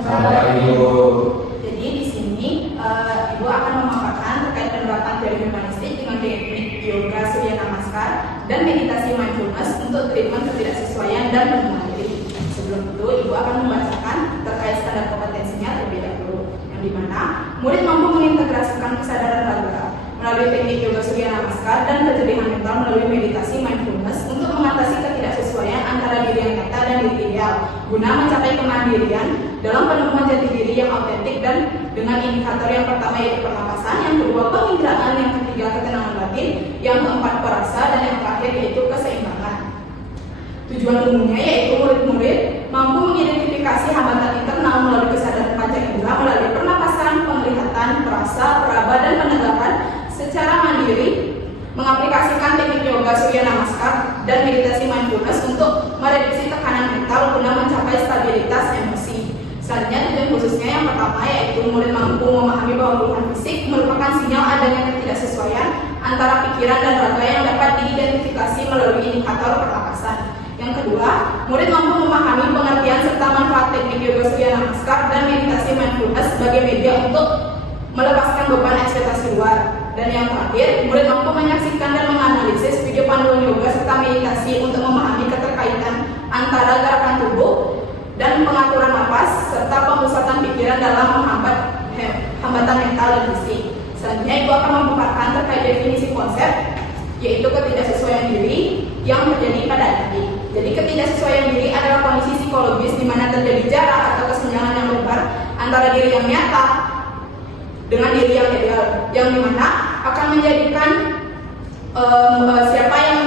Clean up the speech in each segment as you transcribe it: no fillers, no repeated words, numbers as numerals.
Selamat Ibu. Jadi di sini Ibu akan memaparkan terkait penerapan teori humanistik dengan teknik yoga surya namaskar dan meditasi mindfulness untuk treatment ketidaksesuaian dan penemuan diri. Sebelum itu, Ibu akan membacakan terkait standar kompetensinya terlebih dahulu, yang dimana murid mampu mengintegrasikan kesadaran raga melalui teknik yoga surya namaskar dan kejernihan mental melalui meditasi mindfulness untuk mengatasi ketidaksesuaian antara diri yang nyata dan diri ideal guna mencapai kemandirian dalam penemuan jati diri yang autentik dan dengan indikator yang pertama yaitu pernapasan, yang kedua penginderaan, yang ketiga ketenangan batin, yang keempat perasa, dan yang terakhir yaitu keseimbangan. Tujuan umumnya yaitu murid-murid mampu mengidentifikasi hambatan internal melalui kesadaran panca indera melalui pernapasan, penglihatan, perasa, peraba, dan penegakan secara mandiri, mengaplikasikan teknik yoga surya namaskar dan meditasi mindfulness untuk mereduksi tekanan mental guna mencapai stabilitas emosi. Selanjutnya, tujuan khususnya yang pertama yaitu murid mampu memahami bahwa perubahan fisik merupakan sinyal adanya ketidaksesuaian antara pikiran dan raga yang dapat diidentifikasi melalui indikator pernapasan. Yang kedua, murid mampu memahami pengertian serta manfaat teknik yoga surya namaskar dan meditasi mindfulness sebagai media untuk melepaskan beban ekspektasi luar. Dan yang terakhir, murid mampu menyaksikan dan menganalisis video panduan yoga serta meditasi untuk memahami keterkaitan antara gerakan tubuh dan pengaturan napas serta pemusatan pikiran dalam menghambat hambatan mental dan fisik. Selanjutnya, Ibu akan memaparkan terkait definisi konsep yaitu ketidaksesuaian diri yang terjadi pada diri. Jadi ketidaksesuaian diri adalah kondisi psikologis di mana terjadi jarak atau kesenjangan yang lebar antara diri yang nyata dengan diri yang ideal, yang dimana akan menjadikan siapa yang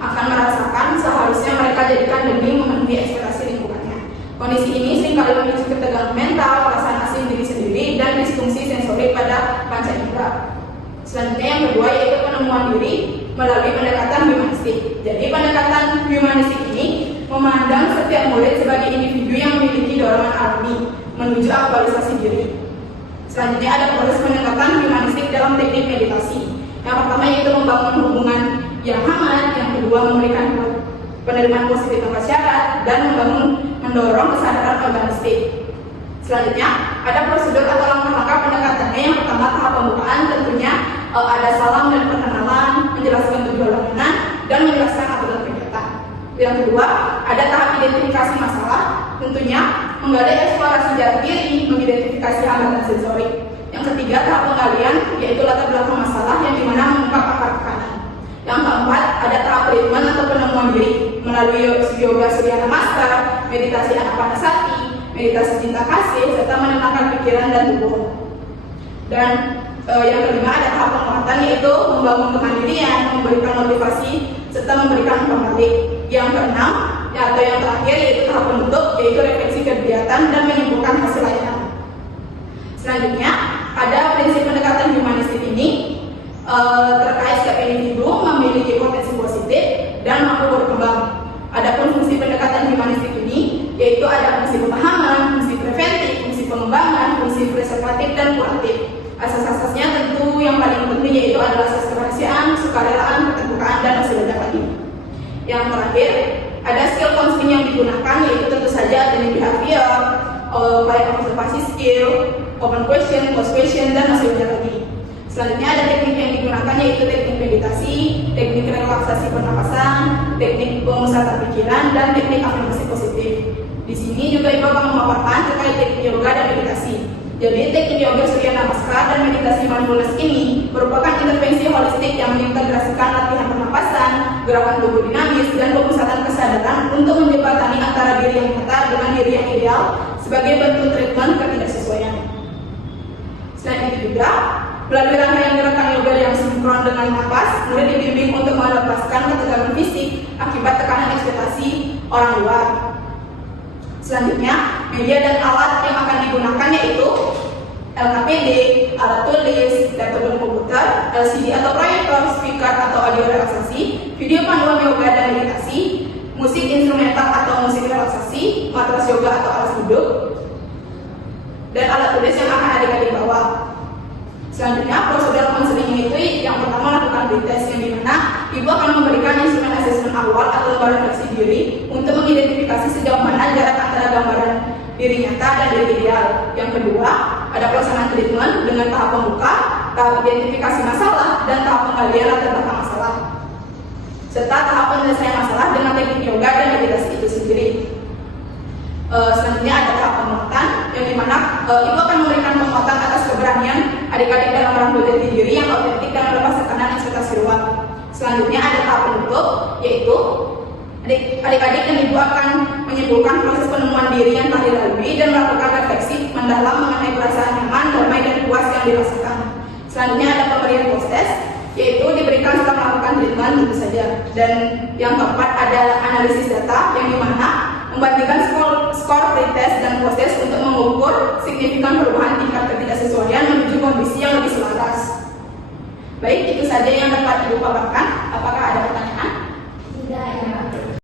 akan merasakan seharusnya mereka jadikan demi memenuhi ekspektasi lingkungannya. Kondisi ini seringkali memicu ketegangan mental, perasaan asing diri sendiri, dan disfungsi sensori pada panca indera. Selanjutnya yang kedua yaitu penemuan diri melalui pendekatan humanistik. Jadi pendekatan humanistik ini memandang setiap murid sebagai individu yang memiliki dorongan alami menuju aktualisasi diri. Selanjutnya ada proses pendekatan humanistik dalam teknik meditasi. Yang pertama yaitu membangun hubungan yang hangat, yang kedua memberikan penerimaan positif tanpa syarat, dan mendorong kesadaran organistik. Selanjutnya ada prosedur atau langkah-langkah pendekatannya. Yang pertama tahap pembukaan, tentunya ada salam dan perkenalan, menjelaskan tujuan layanan, dan menjelaskan aturan kegiatan. Yang kedua ada tahap identifikasi masalah, tentunya menggali eksplorasi jati diri, mengidentifikasi hambatan sensorik. Yang ketiga tahap penggalian, yaitu latar belakang masalah yang dimana mengungkap akar tekanan. Yang keempat ada tahap treatment atau penemuan diri melalui yoga surya namaskar, meditasi anapanasati, meditasi cinta kasih, serta menenangkan pikiran dan tubuh. Dan yang kelima ada tahap penguatan, yaitu membangun kemandirian, memberikan motivasi, serta memberikan umpan balik. Yang keenam atau yang terakhir yaitu tahap penutup, yaitu refleksi kegiatan dan menyimpulkan hasil layanan. Selanjutnya ada prinsip pendekatan humanistik ini terkait setiap individu memiliki potensi positif dan mampu berkembang. Adapun fungsi pendekatan humanistik ini yaitu ada fungsi pemahaman, fungsi preventif, fungsi pengembangan, fungsi preservatif, dan kuratif. Asas-asasnya tentu yang paling penting yaitu adalah asas kerahasiaan, sukarelaan, keterbukaan, dan masih banyak lagi. Yang terakhir ada skill counseling yang digunakan, yaitu tentu saja adanya behavior, baik observasi skill, open question, closed question, dan masih banyak lagi. Selanjutnya ada teknik yang digunakan yaitu teknik meditasi, teknik relaksasi pernapasan, teknik pemusatan pikiran, dan teknik afirmasi positif. Di sini juga Ibu akan memaparkan terkait teknik yoga dan meditasi. Jadi teknik yoga surya namaskar dan meditasi mindfulness ini merupakan intervensi holistik yang mengintegrasikan latihan pernapasan, gerakan tubuh dinamis, dan pemusatan kesadaran untuk menjembatani antara diri yang nyata dengan diri yang ideal sebagai bentuk treatment ketidaksesuaian. Selain itu juga, melalui rangkaian gerakan yoga yang sinkron dengan napas, murid dibimbing untuk melepaskan ketegangan fisik akibat tekanan ekspektasi orang luar. Selanjutnya, media dan alat yang akan digunakan yaitu LKPD, alat tulis, laptop komputer, LCD atau proyektor, speaker atau audio relaksasi, video panduan yoga dan meditasi, musik instrumental atau musik relaksasi, matras yoga atau alas duduk, dan alat tulis yang akan adik-adik di bawah. Selanjutnya, prosedur konseling itu yang pertama lakukan pretest, yang dimana Ibu akan memberikan instrumen asesmen awal atau lembar refleksi diri untuk mengidentifikasi sejauh mana jarak antara gambaran diri nyata dan diri ideal. Yang kedua, ada pelaksanaan treatment dengan tahap pembuka, tahap identifikasi masalah, dan tahap penggalian latar belakang masalah, serta tahap penyelesaian masalah dengan teknik yoga dan meditasi itu sendiri. Selanjutnya ada tahap penguatan, yang dimana itu akan memberikan penguatan atas keberanian adik-adik dalam merangkul jati diri yang autentik dan melepas tekanan ekspektasi ruang. Selanjutnya ada tahap penutup, yaitu adik-adik dan ibu akan menyimpulkan proses penemuan diri yang telah dilalui dan melakukan refleksi mendalam mengenai perasaan nyaman, damai, dan puas yang dirasakan. Selanjutnya ada pemberian proses, yaitu diberikan setelah melakukan treatment tentu saja. Dan yang keempat ada analisis data, yang dimana membandingkan skor pretest dan proses untuk mengukur signifikan perubahan tingkat ketidaksesuaian menuju kondisi yang lebih selaras. Baik, itu saja yang dapat Ibu paparkan. Apakah ada pertanyaan?